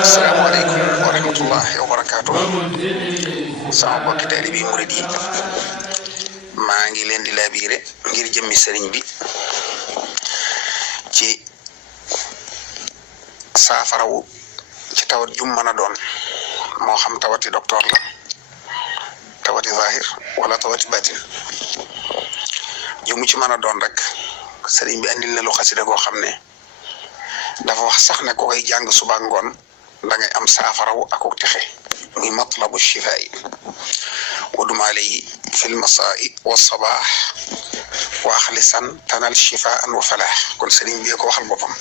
asalaamaaleykum wa rahmatullahi wa barakaatu. sama mbokki taalibe bi murid yi maa ngi leen di laabiire ngir jëmmi sëriñ bi ci saafarawu ci tawat jum mën a doon moo xam tawati docteur la tawati zahir wala tawati batin jumu ci mën a doon rek sëriñ bi andil na lu xasida goo xam ne dafa wax sax ne ko koy jàng suba ngoon da ngay am saafarawu akuk texe muy matlabu shifaa'i wadum alayhi fil masaa'i wa sabaax wa axlisan tanal shifaa'an wa falaax kon sëriñ bi ko waxal boppam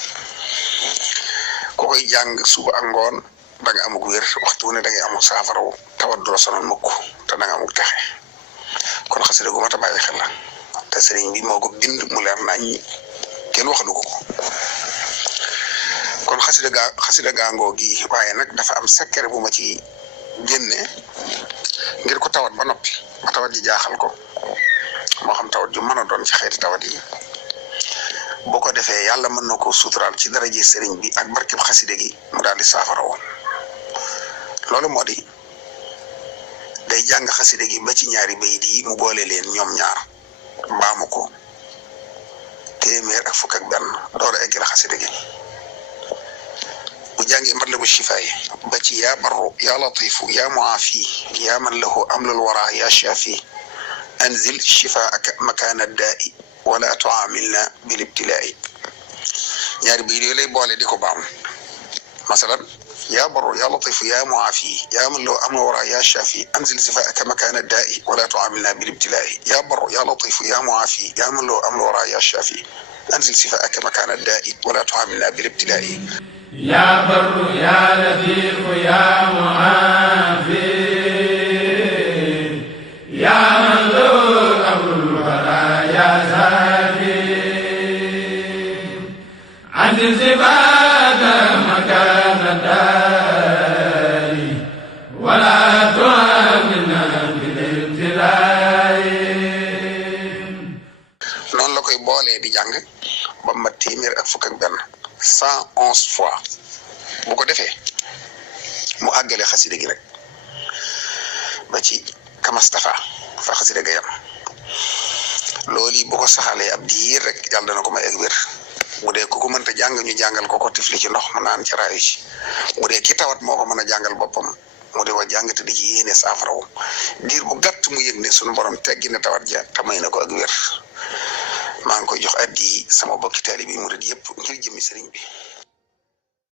ko koy jàng suba ak ngoon da nga amuk wér waxtu wu ne da ngay amuk saafarawu tawat du la sonal mukk te da nga amuk texe kon xasida gu mat a bàyyi xel la te sëriñ bi moo ko bind mu leer nañ kenn waxalu ko kon xasida gaangoo gi waaye nag dafa am secret bu ma ci génne ngir ko tawat ba noppi ba tawat ji jaaxal ko moo xam tawat ju mën a doon ci xeeti tawat yi boo ko defee yàlla mën na ko suturaal ci daraje sëriñ bi ak barkeb xasida gi mu daal di saafara woon loolu moo di day jàng xasida gi ba ci ñaari bayit yi mu boole leen ñoom ñaar baamu ko téeméer ak fukk ak benn door a egg la xasida gi bu jàngee matlabu shifaa'i ba ci yaa barru yaa latifu yaa muafi yaa man lahu amlul wara yaa shafi anzil shifaa'aka makaana daa'i wala tu'amilna bil ibtilaa'i ñaari bayit yooyu lay boole di ko baam masalan yaa barru yaa latifu yaa muafi yaa man lahu amlul wara yaa shafi anzil shifaa'aka makaana daa'i wala tu'amilna bil ibtilaa'i yaa barru yaa latifu yaa muafi yaa man lahu amlul wara yaa shafi anzil shifaa'aka makaana daa'i wala tu'amilna bil ibtilaa'i يا بر يا لطيف يا معافي يا من له أمر البرايا زافي عزل صفات مكان الدار ولا تؤمنا بالابتلاء noonu la koy boolee di jàng ba ma téeméer ak fukk ak benn 111 fois bu ko defee mu àggale xasida gi rek ba ci kamastafa fa xasida ga yam loolu bu ko saxalee ab diir rek yàlla dana ko may ak wér bu dee ku ko mënta jàng ñu jàngal ko tifli ci ndox mu naan ci raayu ci bu dee ki tawat moo ko mën a jàngal boppam mu di ko jàng te di ci yéene saafarawu diir bu gàtt mu yëg ne sunu borom teggi na tawat ja te may na ko ak wér maa ngi koy jox addi sama bokki taalibe yi murid yëpp ngir jëmmi sëriñ bi